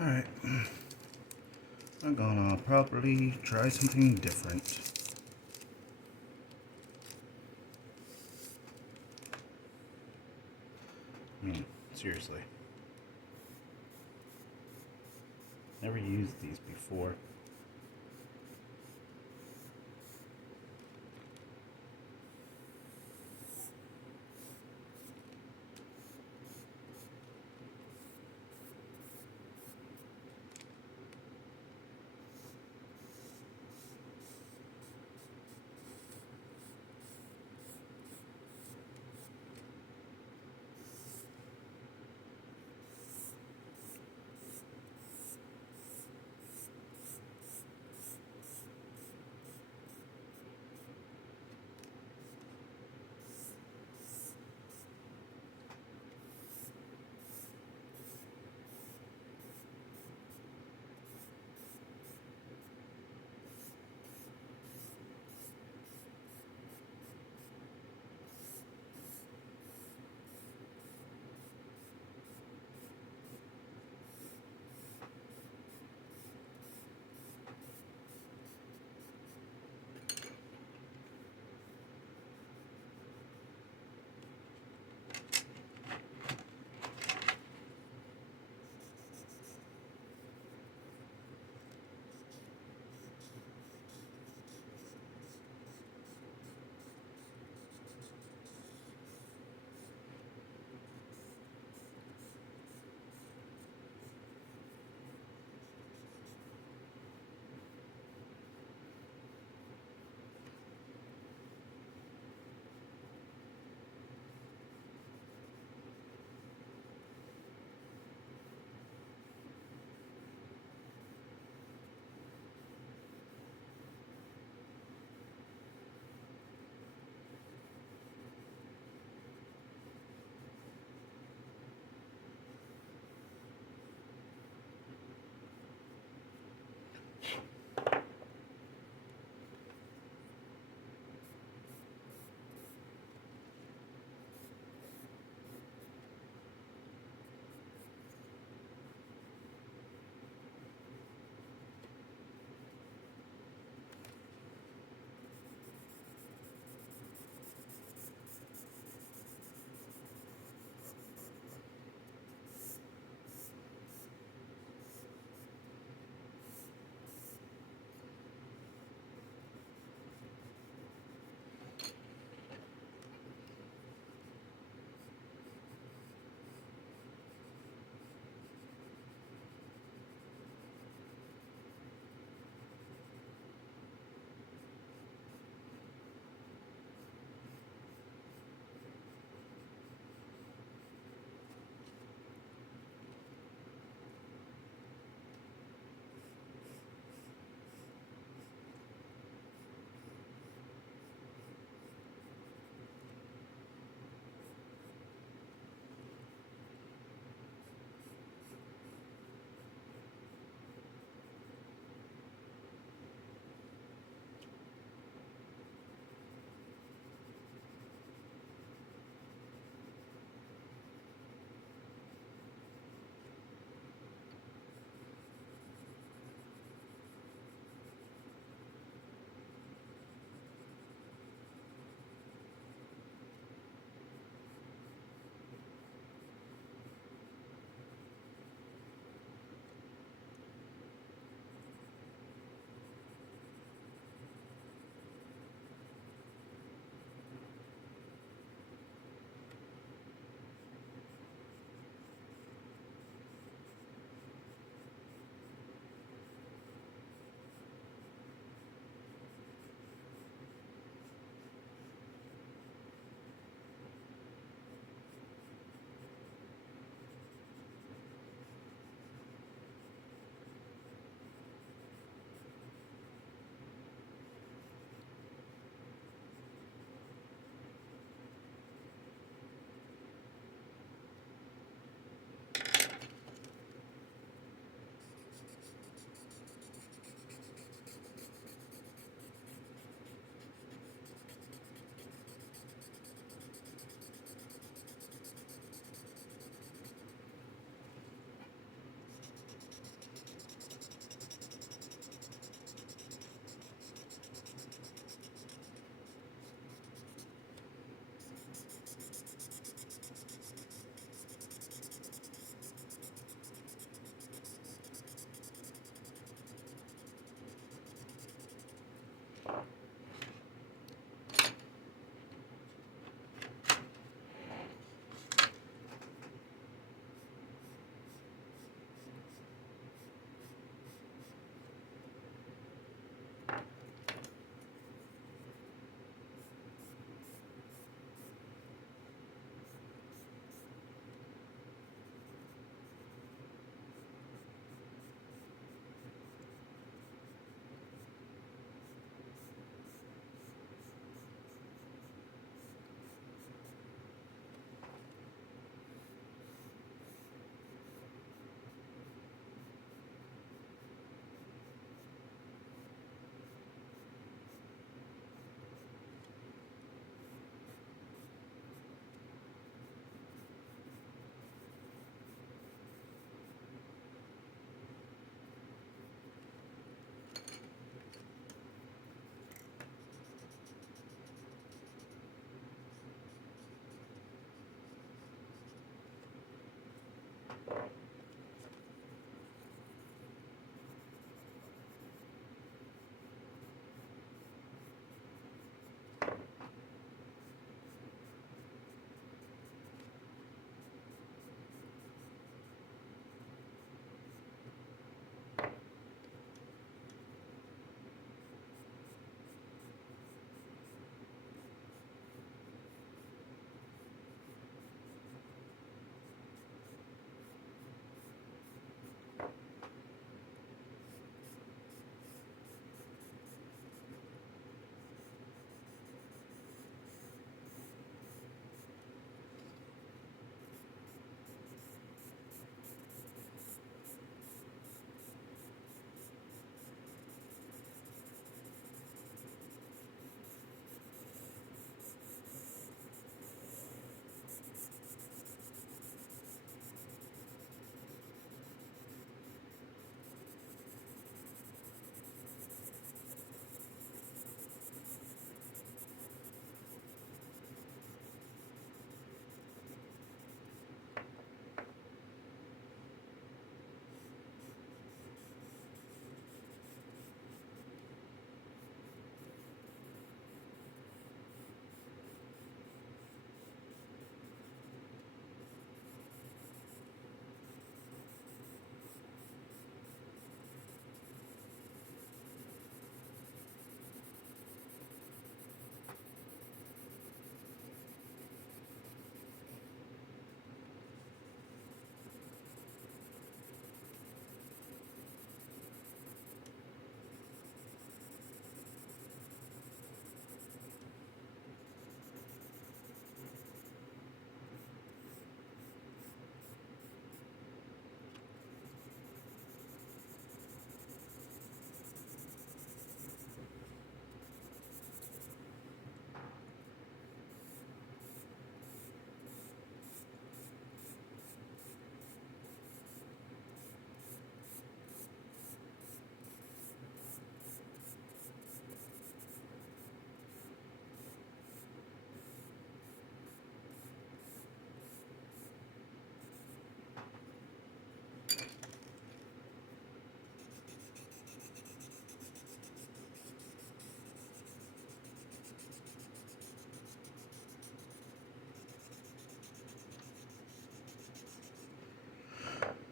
Alright, I'm gonna probably try something different. Seriously. Never used these before.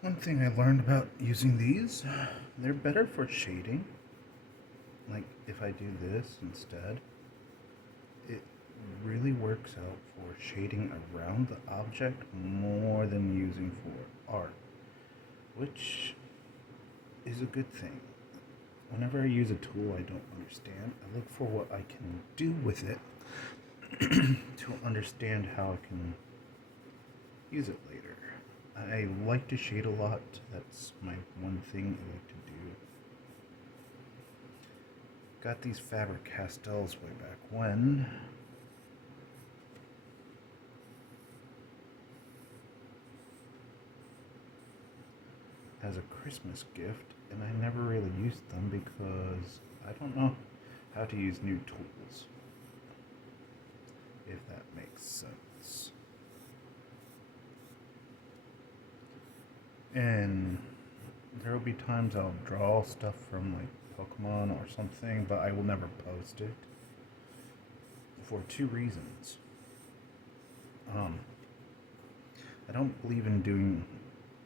One thing I learned about using these, they're better for shading. Like if I do this instead, it really works out for shading around the object more than using for art, which is a good thing. Whenever I use a tool I don't understand, I look for what I can do with it to understand how I can use it later. I like to shade a lot. That's my one thing I like to do. Got these Faber-Castells way back when. As a Christmas gift, and I never really used them because I don't know how to use new tools. If that makes sense. And there will be times I'll draw stuff from like Pokemon or something, but I will never post it for two reasons. I don't believe in doing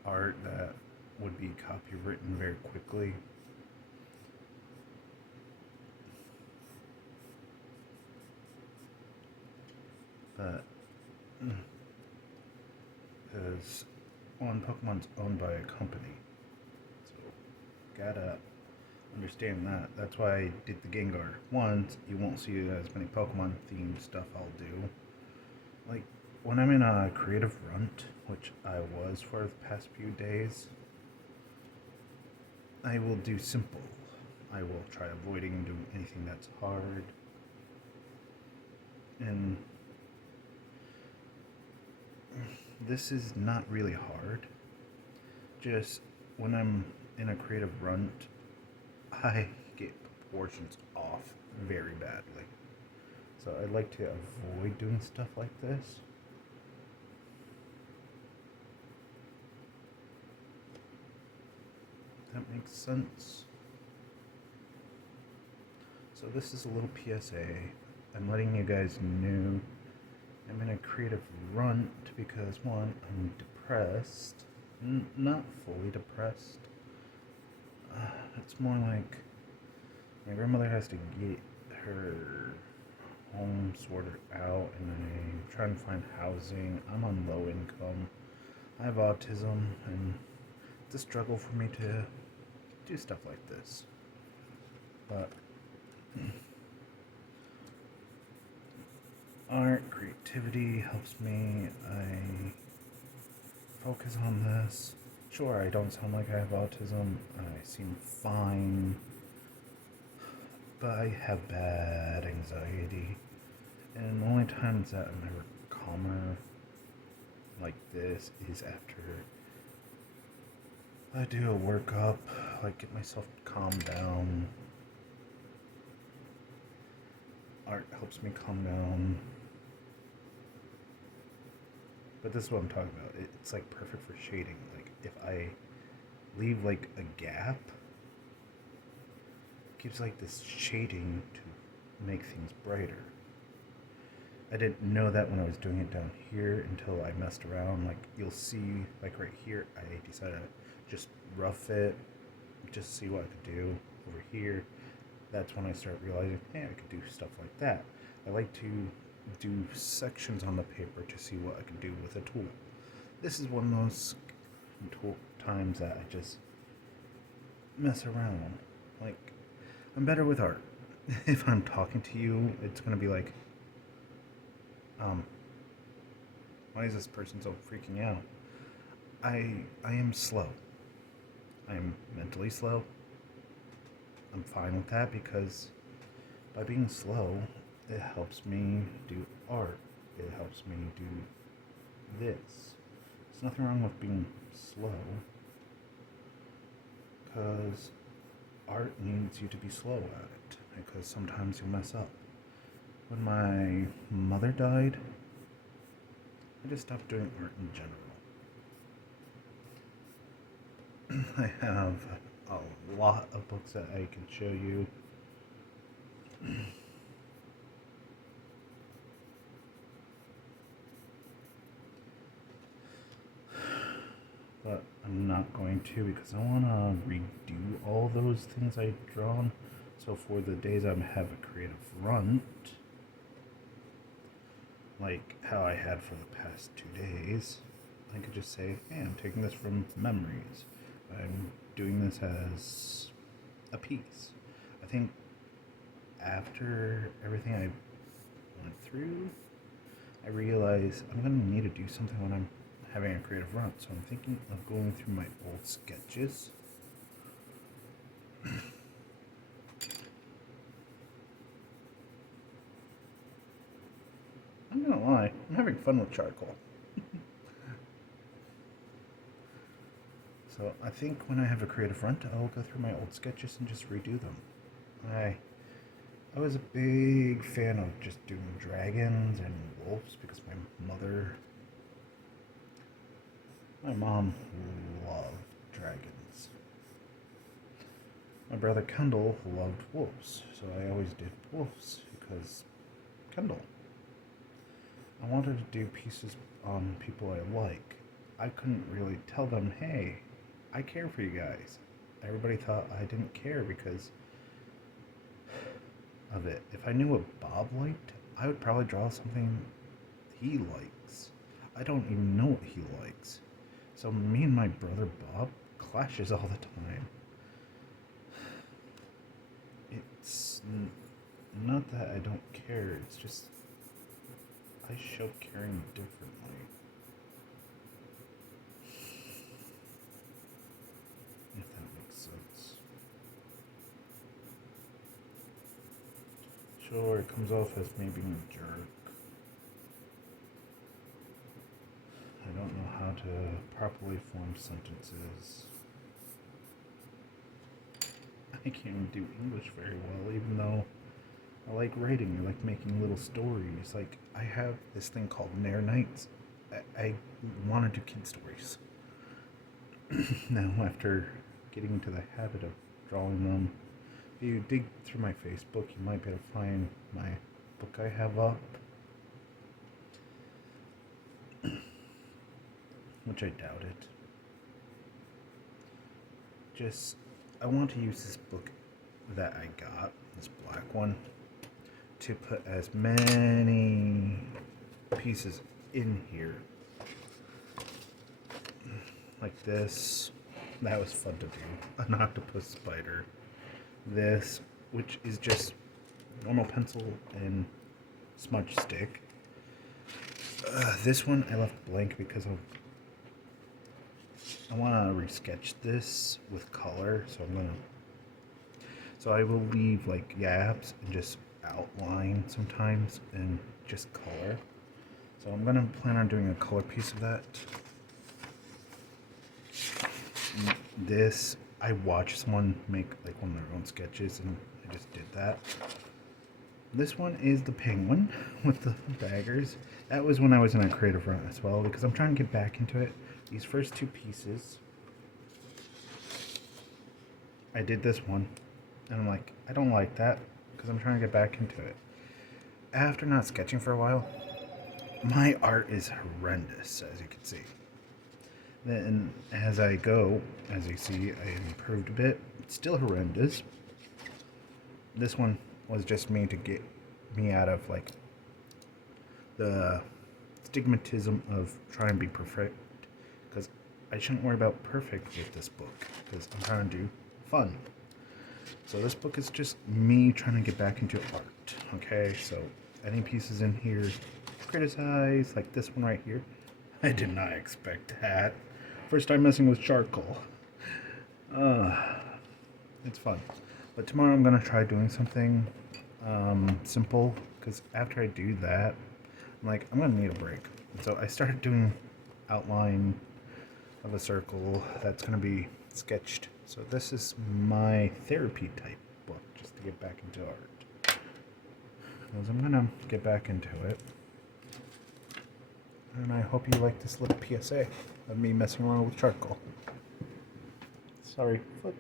art that would be copywritten very quickly. But because one, Pokemon's owned by a company, so gotta understand that. That's why I did the Gengar once. You won't see as many Pokemon themed stuff I'll do. Like when I'm in a creative runt, which I was for the past few days, I will do simple. I will try avoiding doing anything that's hard. And this is not really hard. Just when I'm in a creative runt, I get proportions off very badly. So I like to avoid doing stuff like this. That makes sense. So this is a little PSA. I'm letting you guys know I'm in a creative runt because one, I'm depressed. Not fully depressed. It's more like my grandmother has to get her home sorted out, and I'm trying to find housing. I'm on low income. I have autism, and it's a struggle for me to do stuff like this. But art, creativity helps me. I focus on this. Sure, I don't sound like I have autism. I seem fine. But I have bad anxiety. And the only times that I'm ever calmer like this is after I do a workup, like get myself calmed down. Art helps me calm down. But this is what I'm talking about. It's like perfect for shading. Like if I leave like a gap, it gives like this shading to make things brighter. I didn't know that when I was doing it down here until I messed around. Like you'll see, like right here, I decided to just rough it, just see what I could do. Over here, that's when I started realizing, hey, I could do stuff like that. I like to do sections on the paper to see what I can do with a tool. This is one of those times that I just mess around. Like, I'm better with art. If I'm talking to you, it's gonna be like, why is this person so freaking out? I am slow. I'm mentally slow. I'm fine with that because by being slow, it helps me do art. It helps me do this. There's nothing wrong with being slow because art needs you to be slow at it because sometimes you mess up. When my mother died, I just stopped doing art in general. I have a lot of books that I can show you. but I'm not going to because I want to redo all those things I've drawn. So for the days I have a creative run, like how I had for the past 2 days, I could just say, hey, I'm taking this from memories. I'm doing this as a piece. I think after everything I went through, I realized I'm going to need to do something when I'm having a creative run. So I'm thinking of going through my old sketches. I'm not gonna lie, I'm having fun with charcoal. So I think when I have a creative run, I'll go through my old sketches and just redo them. I was a big fan of just doing dragons and wolves because my mom loved dragons. My brother Kendall loved wolves, so I always did wolves because Kendall. I wanted to do pieces on people I like. I couldn't really tell them, hey, I care for you guys. Everybody thought I didn't care because of it. If I knew what Bob liked, I would probably draw something he likes. I don't even know what he likes. So me and my brother Bob clashes all the time. It's not that I don't care, it's just I show caring differently. If that makes sense. Sure, it comes off as me being a jerk. I don't know how to properly form sentences. I can't even do English very well, even though I like writing. I like making little stories. Like, I have this thing called Nair Nights. I want to do kid stories. Now, after getting into the habit of drawing them, if you dig through my Facebook, you might be able to find my book I have up. Which I doubt it. I want to use this book that I got, this black one, to put as many pieces in here. Like this. That was fun to do. An octopus spider. This, which is just normal pencil and smudge stick. This one I left blank because I want to resketch this with color, so I will leave like gaps and just outline sometimes and just color. So I'm gonna plan on doing a color piece of that. This, I watched someone make like one of their own sketches and I just did that. This one is the penguin with the daggers. That was when I was in a creative run as well because I'm trying to get back into it. These first two pieces, I did this one and I'm like, I don't like that because I'm trying to get back into it. After not sketching for a while, my art is horrendous, as you can see. Then as I go, as you see, I improved a bit. It's still horrendous. This one was just me to get me out of like the stigmatism of trying to be perfect, because I shouldn't worry about perfect with this book because I'm trying to do fun. So this book is just me trying to get back into art. Okay, so any pieces in here criticize, like this one right here. I did not expect that. First time messing with charcoal. It's fun. But tomorrow I'm gonna try doing something simple, because after I do that, I'm like, I'm gonna need a break. And so I started doing outline of a circle that's gonna be sketched. So this is my therapy type book, just to get back into art. Because I'm gonna get back into it. And I hope you like this little PSA of me messing around with charcoal. Sorry, foot.